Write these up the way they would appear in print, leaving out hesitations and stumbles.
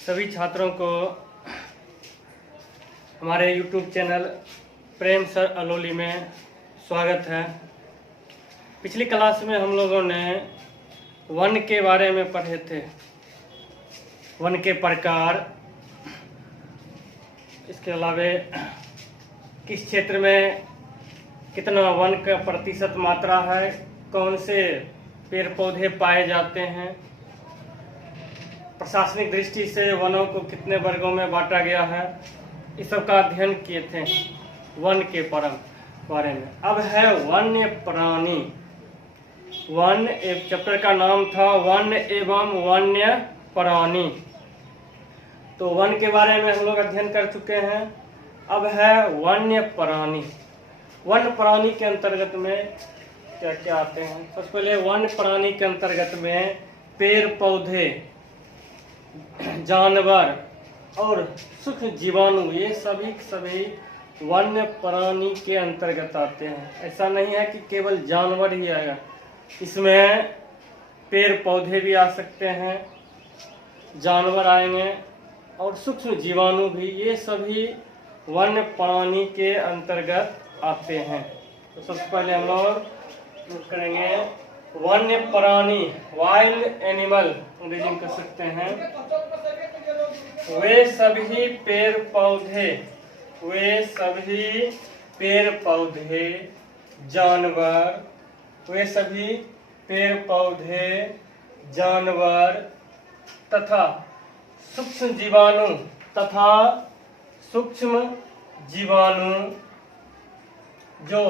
सभी छात्रों को हमारे YouTube चैनल प्रेम सर अलोली में स्वागत है। पिछली क्लास में हम लोगों ने वन के बारे में पढ़े थे, वन के प्रकार, इसके अलावा किस क्षेत्र में कितना वन का प्रतिशत मात्रा है, कौन से पेड़ पौधे पाए जाते हैं, प्रशासनिक दृष्टि से वनों को कितने वर्गों में बांटा गया है, इस सब का अध्ययन किए थे वन के बारे में। अब है वन्य प्राणी। वन एक चैप्टर का नाम था वन एवं वन्य प्राणी। तो वन के बारे में हम लोग अध्ययन कर चुके हैं। अब है वन्य प्राणी। वन्य प्राणी के अंतर्गत में क्या क्या आते हैं? सबसे पहले वन्य प्राणी के अंतर्गत में पेड़ पौधे, जानवर और सूक्ष्म जीवाणु, ये सभी वन्य प्राणी के अंतर्गत आते हैं। ऐसा नहीं है कि केवल जानवर ही आएगा, इसमें पेड़ पौधे भी आ सकते हैं, जानवर आएंगे और सूक्ष्म जीवाणु भी, ये सभी वन्य प्राणी के अंतर्गत आते हैं। तो सबसे पहले हम लोग करेंगे वन्य प्राणी, वाइल्ड एनिमल अंग्रेजी में कह सकते हैं। वे सभी पेड़ पौधे, जानवर, वे सभी पेड़ पौधे, जानवर तथा सूक्ष्म जीवाणु जो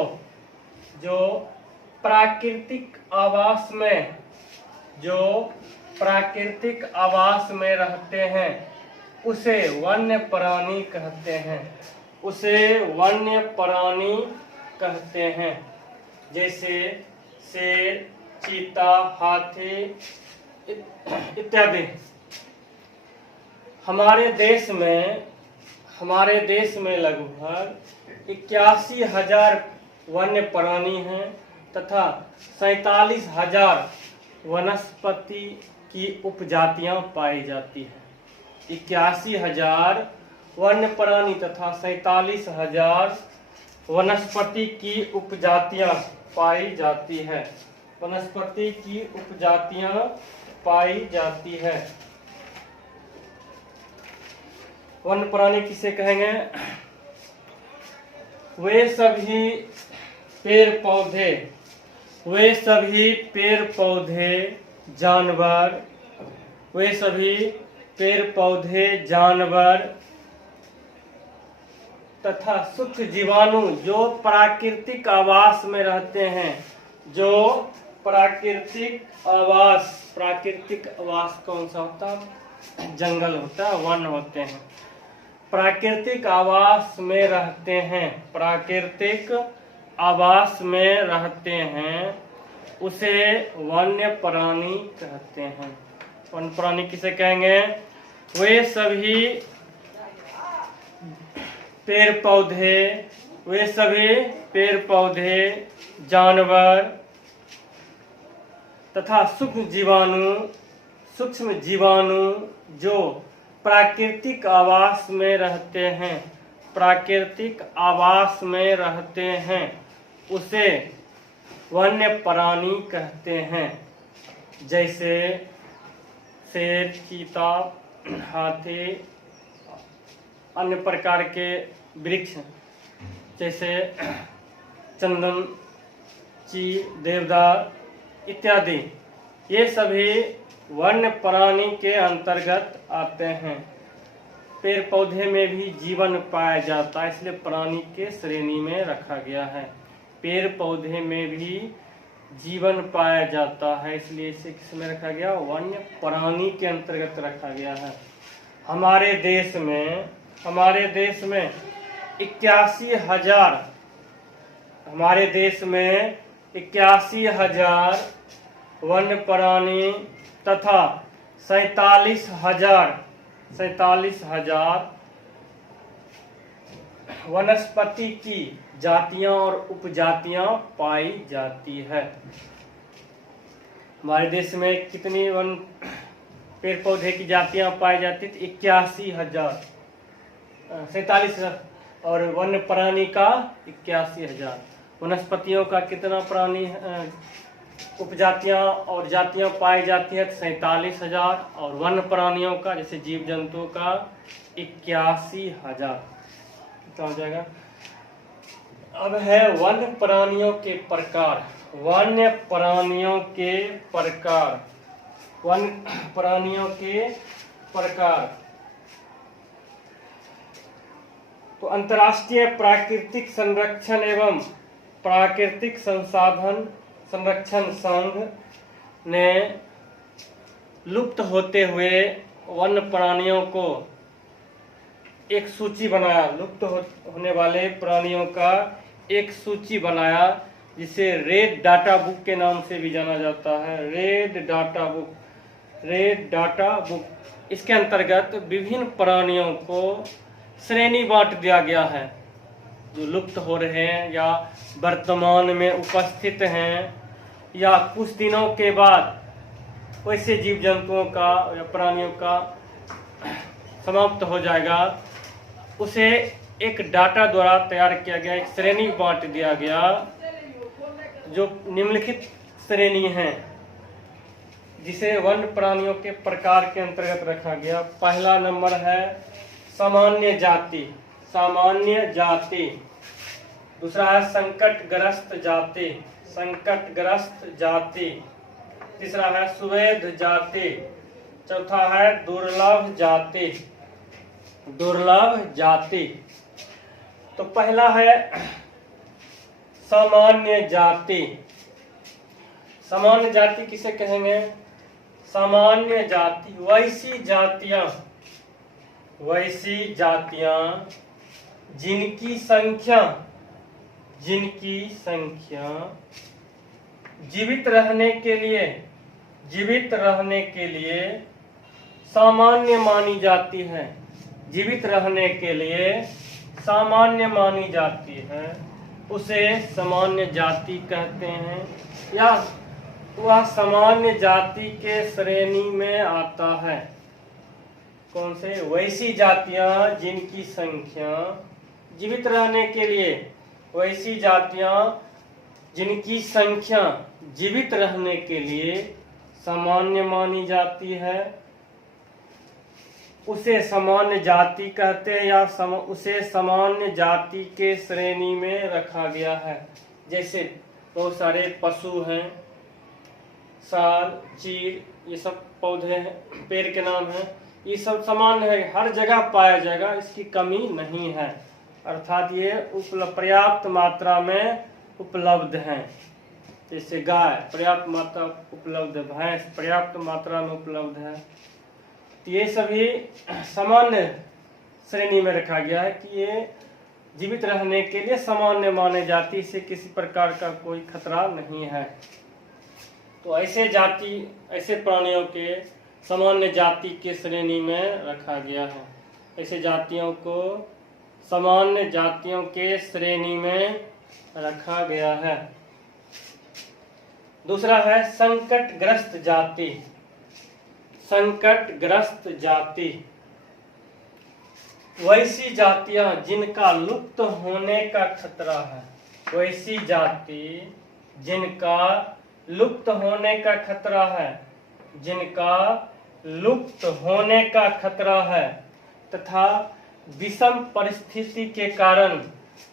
प्राकृतिक आवास में रहते हैं, उसे वन्य प्राणी कहते हैं। जैसे शेर, चीता, हाथी इत्यादि। हमारे देश में लगभग 81,000 वन्य प्राणी हैं तथा 47,000 वनस्पति की उपजातियां पाई जाती हैं। 81,000 वन्य प्राणी तथा 47,000 वनस्पति की उपजातियां पाई जाती है। वन्य प्राणी किसे कहेंगे? वे सभी पेड़ पौधे, जानवर तथा सूक्ष्म जीवाणु जो प्राकृतिक आवास में रहते हैं। प्राकृतिक आवास कौन सा होता है? जंगल होता है, वन होते हैं। प्राकृतिक आवास में रहते हैं, उसे वन्य प्राणी कहते हैं। वन्य प्राणी किसे कहेंगे? वे सभी पेड़ पौधे, जानवर तथा सूक्ष्म जीवाणु जो प्राकृतिक आवास में रहते हैं, उसे वन्य प्राणी कहते हैं। जैसे शेर, चीता, हाथी, अन्य प्रकार के वृक्ष जैसे चंदन, देवदार इत्यादि, ये सभी वन्य प्राणी के अंतर्गत आते हैं। पेड़ पौधे में भी जीवन पाया जाता है, इसलिए प्राणी के श्रेणी में रखा गया है। पेड़ पौधे में भी जीवन पाया जाता है, इसलिए इसे किस में रखा गया? वन्य प्राणी के अंतर्गत रखा गया है। हमारे देश में 81,000 वन्य प्राणी तथा 47,000 वनस्पति की जातियां और उपजातियां पाई जाती है। हमारे देश में कितनी पेड़ पौधे की जातियां पाई जाती थी 81,000, 47,000, और वन्य प्राणी का 81,000। वनस्पतियों का कितना प्राणी उपजातियां और जातियां पाई जाती है 47,000, और वन्य प्राणियों का जैसे जीव जंतुओं का 81,000। कितना हो जाएगा? अब है वन्य प्राणियों के प्रकार। वन्य प्राणियों के प्रकार, वन्य प्राणियों के प्रकार। तो अंतर्राष्ट्रीय प्राकृतिक संरक्षण एवं प्राकृतिक संसाधन संरक्षण संघ ने लुप्त होते हुए वन्य प्राणियों को एक सूची बनाया, लुप्त होने वाले प्राणियों का एक सूची बनाया, जिसे रेड डाटा बुक के नाम से भी जाना जाता है। Red data book, red data book. इसके अंतर्गत विभिन्न प्राणियों को श्रेणी बांट दिया गया है, जो लुप्त हो रहे हैं या वर्तमान में उपस्थित हैं या कुछ दिनों के बाद वैसे जीव जंतुओं का या प्राणियों का समाप्त हो जाएगा, उसे एक डाटा द्वारा तैयार किया गया, एक श्रेणी बांट दिया गया, जो निम्नलिखित श्रेणी है, जिसे वन्य प्राणियों के प्रकार के अंतर्गत रखा गया। पहला नंबर है सामान्य जाति, सामान्य जाति। दूसरा है संकटग्रस्त जाति, संकटग्रस्त जाति। तीसरा है सुवेध जाति। चौथा है दुर्लभ जाति, दुर्लभ जाति। तो पहला है सामान्य जाति। सामान्य जाति किसे कहेंगे? सामान्य जाति वैसी जातियां, वैसी जातियां जिनकी संख्या, जिनकी संख्या जीवित रहने के लिए, जीवित रहने के लिए सामान्य मानी जाती है, जीवित रहने के लिए सामान्य मानी जाती है, उसे सामान्य जाति कहते हैं, या वह सामान्य जाति के श्रेणी में आता है। कौन से? वैसी जातियां जिनकी संख्या जीवित रहने के लिए, वैसी जातियां जिनकी संख्या जीवित रहने के लिए सामान्य मानी जाती है, उसे सामान्य जाति कहते हैं, या उसे सामान्य जाति के श्रेणी में रखा गया है। जैसे बहुत सारे पशु हैं, साल, चील, ये सब पौधे हैं, पेड़ के नाम हैं, ये सब सामान्य है, हर जगह पाया जाएगा, इसकी कमी नहीं है, अर्थात ये पर्याप्त मात्रा में उपलब्ध हैं। जैसे गाय पर्याप्त मात्रा उपलब्ध है, भैंस पर्याप्त मात्रा में उपलब्ध है। तो ये सभी सामान्य श्रेणी में रखा गया है कि ये जीवित रहने के लिए सामान्य माने जाति, से किसी प्रकार का कोई खतरा नहीं है। तो ऐसे जाति, ऐसे प्राणियों के सामान्य जाति के श्रेणी में रखा गया है। ऐसे जातियों को सामान्य जातियों के श्रेणी में रखा गया है। दूसरा है संकटग्रस्त जाति, संकटग्रस्त जाति। वैसी जातियां जिनका लुप्त होने का खतरा है, वैसी जाति जिनका लुप्त होने का खतरा है, जिनका लुप्त होने का खतरा है, तथा विषम परिस्थिति के कारण,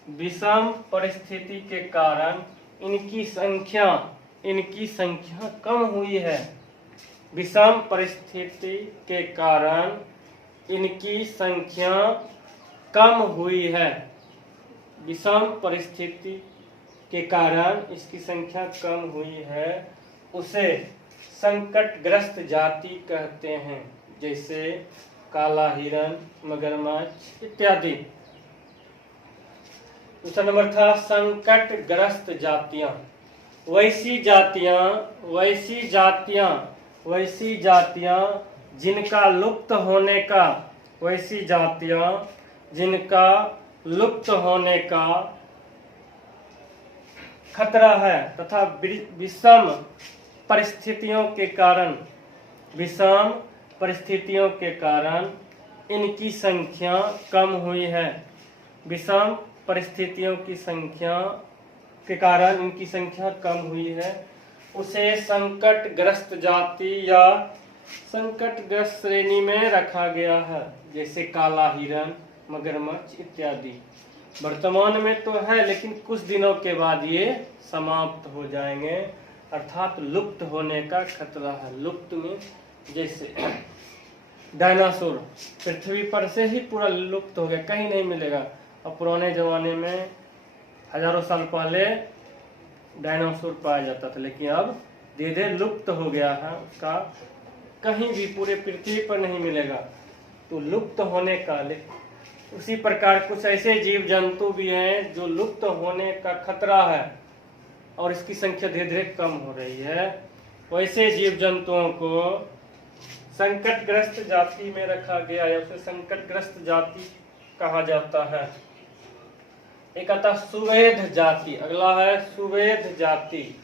विषम परिस्थिति के कारण इनकी संख्या कम हुई है। विषम परिस्थिति के कारण इनकी संख्या कम हुई है। विषम परिस्थिति के कारण इसकी संख्या कम हुई है, उसे संकटग्रस्त जाति कहते हैं। जैसे काला हिरण, मगरमच्छ इत्यादि। दूसरा नंबर था संकटग्रस्त जातियां। वैसी जातियां जिनका लुप्त होने का, वैसी जातियां जिनका लुप्त होने का खतरा है, तथा विषम परिस्थितियों के कारण, विषम परिस्थितियों के कारण इनकी संख्या कम हुई है। विषम परिस्थितियों की संख्या के कारण इनकी संख्या कम हुई है। उसे संकटग्रस्त जाति या संकटग्रस्त श्रेणी में रखा गया है, जैसे काला हिरण, मगरमच्छ इत्यादि। वर्तमान में तो है, लेकिन कुछ दिनों के बाद ये समाप्त हो जाएंगे, अर्थात लुप्त होने का खतरा है। लुप्त में जैसे डायनासोर पृथ्वी पर से ही पूरा लुप्त हो गया, कहीं नहीं मिलेगा। और पुराने जमाने में हजारों साल पहले डायनासोर पाया जाता था, लेकिन अब धीरे धीरे लुप्त हो गया है, उसका कहीं भी पूरे पृथ्वी पर नहीं मिलेगा। तो लुप्त होने का, उसी प्रकार कुछ ऐसे जीव जंतु भी हैं जो लुप्त होने का खतरा है और इसकी संख्या धीरे धीरे कम हो रही है। वैसे जीव जंतुओं को संकटग्रस्त जाति में रखा गया है, उसे संकटग्रस्त जाति कहा जाता है। एक आता सुवेध जाति, अगला है सुवेध जाति।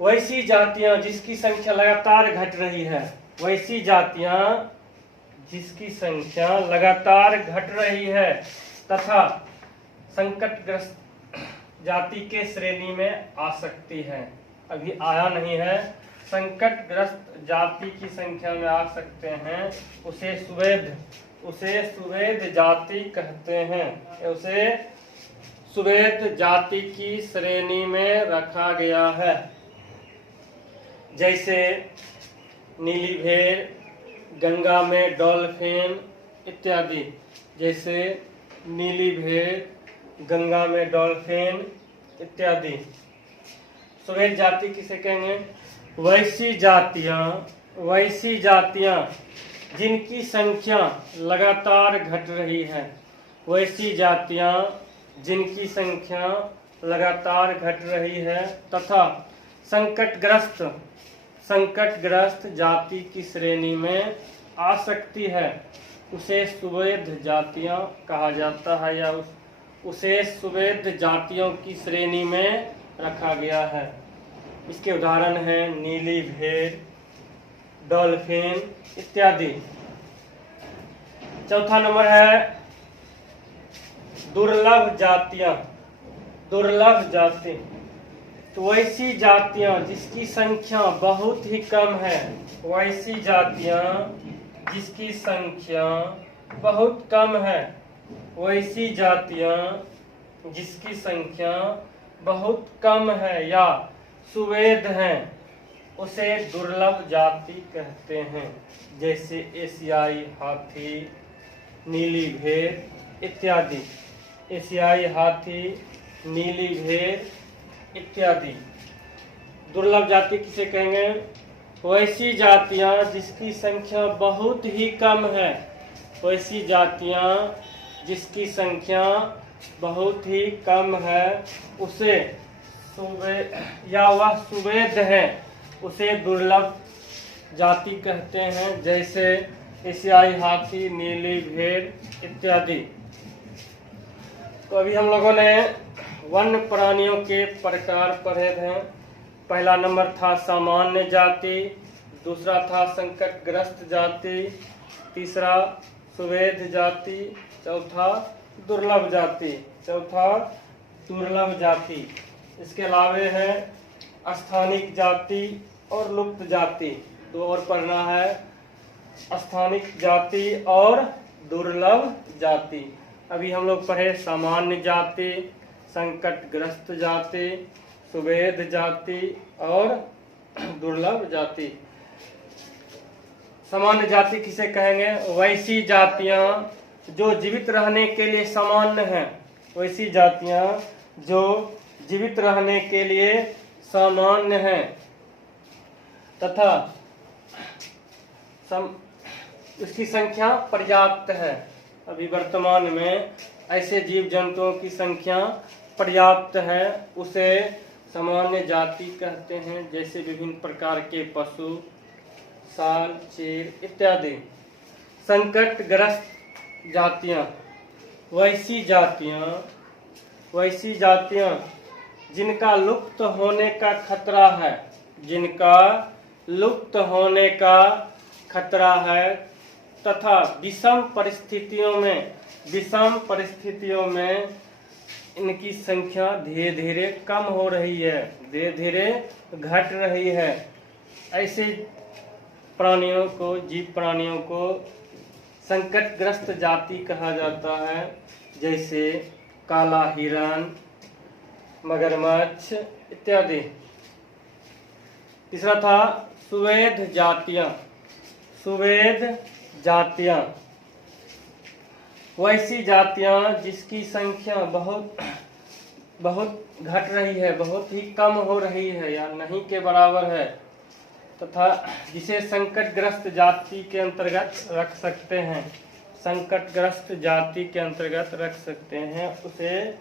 वैसी जातियां जिसकी संख्या लगातार घट रही है, वैसी जातियां जिसकी संख्या लगातार घट रही है तथा संकटग्रस्त जाति के श्रेणी में आ सकती है। अभी आया नहीं है, संकटग्रस्त जाति की संख्या में आ सकते हैं, उसे सुवेध जाति कहते हैं। उसे सुवेध जाति की श्रेणी में रखा गया है, जैसे नीली भेड़, गंगा में डॉल्फिन इत्यादि। जैसे नीली भेड़, गंगा में डॉल्फिन इत्यादि। सुवेध जाति किसे कहेंगे? वैसी जातियां जिनकी संख्या लगातार घट रही है, वैसी जातियां जिनकी संख्या लगातार घट रही है तथा संकटग्रस्त जाति की श्रेणी में आ सकती है, उसे सुवेध जातियां कहा जाता है, या उसे सुवेध जातियों की श्रेणी में रखा गया है। इसके उदाहरण हैं नीली भेड़, डॉल्फिन इत्यादि। चौथा नंबर है दुर्लभ जातियां। दुर्लभ जाति तो वैसी जातियां जिसकी संख्या बहुत ही कम है, वैसी जातियां जिसकी संख्या बहुत कम है, वैसी जातियां जिसकी संख्या बहुत कम है या सुवेध हैं, उसे दुर्लभ जाति कहते हैं। जैसे एशियाई हाथी, नीली भेड़ इत्यादि। एशियाई हाथी, नीली भेड़ इत्यादि। दुर्लभ जाति किसे कहेंगे? वैसी जातियां जिसकी संख्या बहुत ही कम है, वैसी जातियां जिसकी संख्या बहुत ही कम है, उसे वह सुवेध है, उसे दुर्लभ जाति कहते हैं। जैसे एशियाई हाथी, नीली भेड़ इत्यादि। तो अभी हम लोगों ने वन्य प्राणियों के प्रकार पढ़े हैं। पहला नंबर था सामान्य जाति, दूसरा था संकटग्रस्त जाति, तीसरा सुवेध जाति, चौथा दुर्लभ जाति। इसके अलावे है स्थानिक जाति और लुप्त जाति। दो और पढ़ना है, स्थानिक जाति और दुर्लभ जाति। अभी हम लोग पढ़े सामान्य जाति, संकटग्रस्त जाति, सुवेध जाति और दुर्लभ जाति। सामान्य जाति किसे कहेंगे? वैसी जातियां जो जीवित रहने के लिए सामान्य हैं, वैसी जातियां जो जीवित रहने के लिए सामान्य हैं तथा उसकी संख्या पर्याप्त है। अभी वर्तमान में ऐसे जीव जंतुओं की संख्या पर्याप्त है, उसे सामान्य जाति कहते हैं। जैसे विभिन्न प्रकार के पशु, साल, चील इत्यादि। संकटग्रस्त जातियां वैसी जातियां जिनका लुप्त होने का खतरा है, जिनका लुप्त होने का खतरा है तथा विषम परिस्थितियों में इनकी संख्या धीरे धीरे कम हो रही है, धीरे धीरे घट रही है। ऐसे जीव प्राणियों को संकटग्रस्त जाति कहा जाता है, जैसे काला हिरण, मगरमच्छ इत्यादि। तीसरा था सुवेध जातियां, वैसी जातियां जिसकी संख्या बहुत घट रही है, बहुत ही कम हो रही है या नहीं के बराबर है, तथा जिसे संकटग्रस्त जाति के अंतर्गत रख सकते हैं, उसे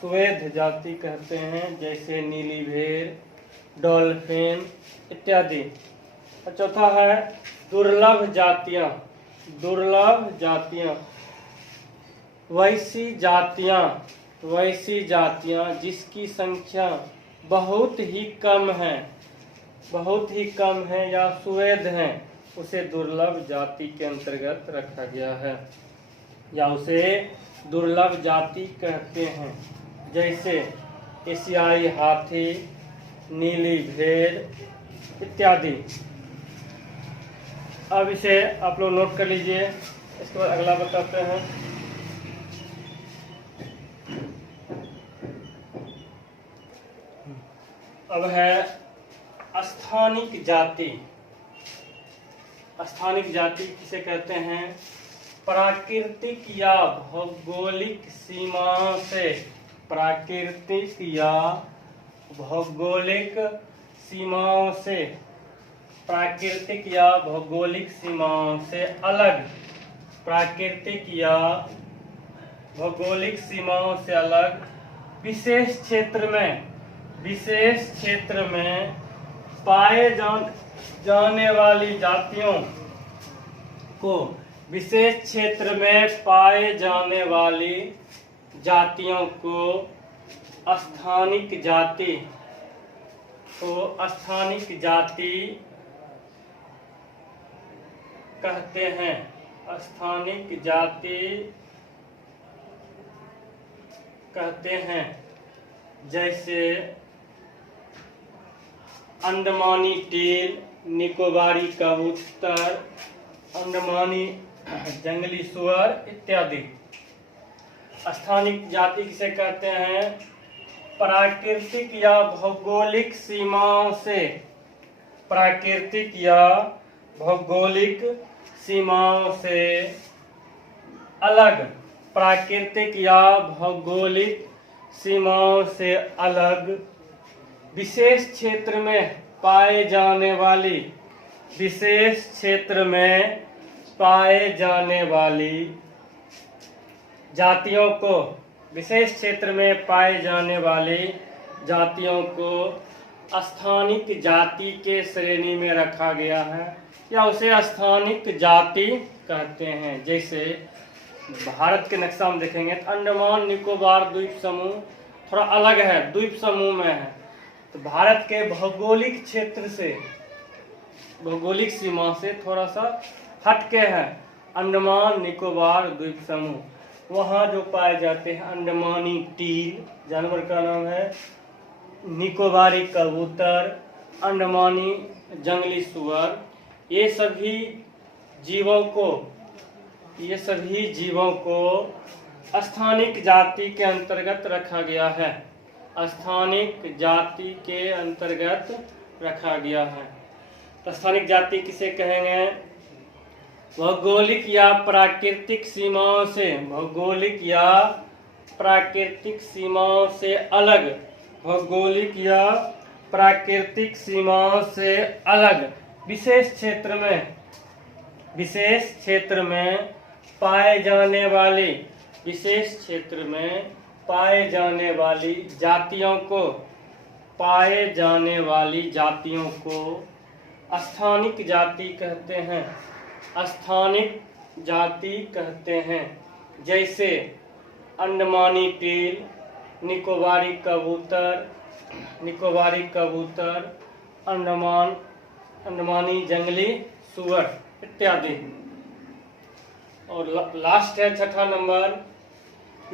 सुवेध जाति कहते हैं, जैसे नीली भेड़, डॉल्फिन इत्यादि। चौथा है दुर्लभ जातियां, वैसी जातियां जिसकी संख्या बहुत ही कम है या सुवेध है, उसे दुर्लभ जाति के अंतर्गत रखा गया है या उसे दुर्लभ जाति कहते हैं, जैसे एशियाई हाथी, नीली भेड़ इत्यादि। अब इसे आप लोग नोट कर लीजिए। इसके बाद अगला बताते हैं। अब है स्थानिक जाति किसे कहते हैं? प्राकृतिक या भौगोलिक सीमाओं से अलग विशेष क्षेत्र में पाए जाने वाली जातियों को स्थानिक जाति कहते हैं। जैसे अंडमानी टील, निकोबारी कबूतर, अंडमानी जंगली सुअर इत्यादि। स्थानिक जाति किसे कहते हैं? प्राकृतिक या भौगोलिक सीमाओं से अलग विशेष क्षेत्र में पाए जाने वाली जातियों को स्थानिक जाति के श्रेणी में रखा गया है या उसे स्थानिक जाति कहते हैं। जैसे भारत के नक्शा में देखेंगे तो अंडमान निकोबार द्वीप समूह थोड़ा अलग है, द्वीप समूह में है। तो भारत के भौगोलिक सीमा से थोड़ा सा हटके है अंडमान निकोबार द्वीप समूह। वहाँ जो पाए जाते हैं अंडमानी टील जानवर का नाम है, निकोबारी कबूतर, अंडमानी जंगली सुअर, ये सभी जीवों को स्थानिक जाति के अंतर्गत रखा गया है। तो स्थानिक जाति किसे कहेंगे? भौगोलिक या प्राकृतिक सीमाओं से अलग विशेष क्षेत्र में पाए जाने वाली जातियों को स्थानिक जाति कहते हैं। जैसे अंडमानी टील, निकोबारी कबूतर, अंडमान अंडमानी जंगली सुअर इत्यादि। और लास्ट है छठा नंबर,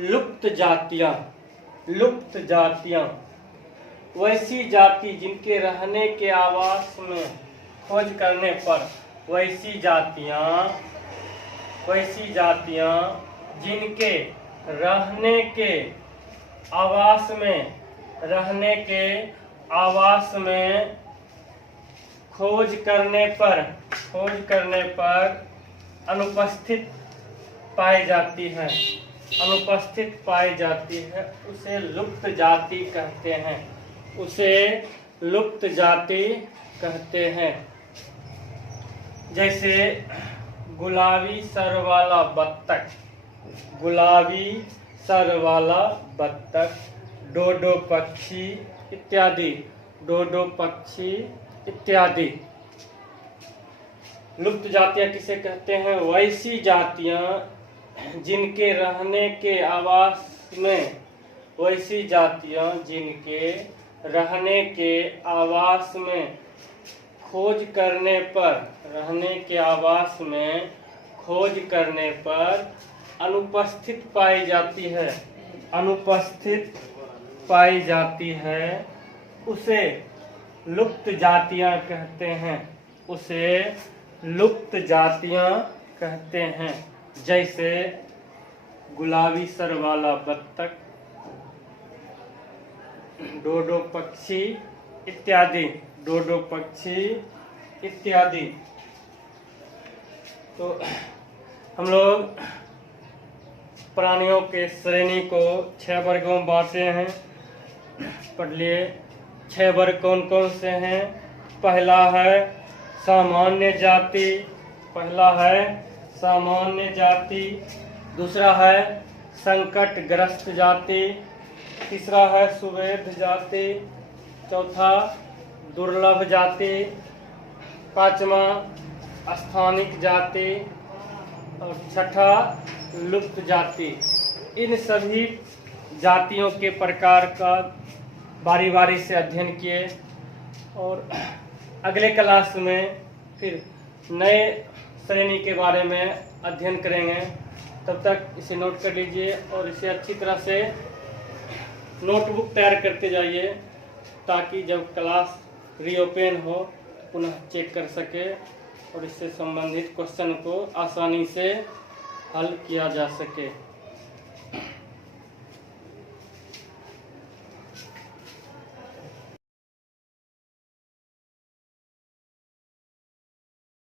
लुप्त जातियां। लुप्त जातियां वैसी जाति जिनके रहने के आवास में खोज करने पर, वैसी जातियां जिनके रहने के आवास में खोज करने पर अनुपस्थित पाई जाती है, उसे लुप्त जाति कहते हैं। जैसे गुलाबी सर वाला बत्तख, डोडो पक्षी इत्यादि। लुप्त जातियां किसे कहते हैं? वैसी जातियां जिनके रहने के आवास में खोज करने पर अनुपस्थित पाई जाती है, उसे लुप्त जातियां कहते हैं। जैसे गुलाबी सर वाला बत्तख, डोडो पक्षी इत्यादि। तो हम लोग प्राणियों के श्रेणी को 6 वर्गों में बांटे हैं। पढ़ लिए 6 वर्ग कौन कौन से हैं। पहला है सामान्य जाति, दूसरा है संकटग्रस्त जाति, तीसरा है सुवेध जाति, चौथा दुर्लभ जाति, पांचवा स्थानिक जाति और छठा लुप्त जाति। इन सभी जातियों के प्रकार का बारी बारी से अध्ययन किए और अगले क्लास में फिर नए श्रेणी के बारे में अध्ययन करेंगे। तब तक इसे नोट कर लीजिए और इसे अच्छी तरह से नोटबुक तैयार करते जाइए, ताकि जब क्लास रीओपन हो तो पुनः चेक कर सके और इससे संबंधित क्वेश्चन को आसानी से हल किया जा सके।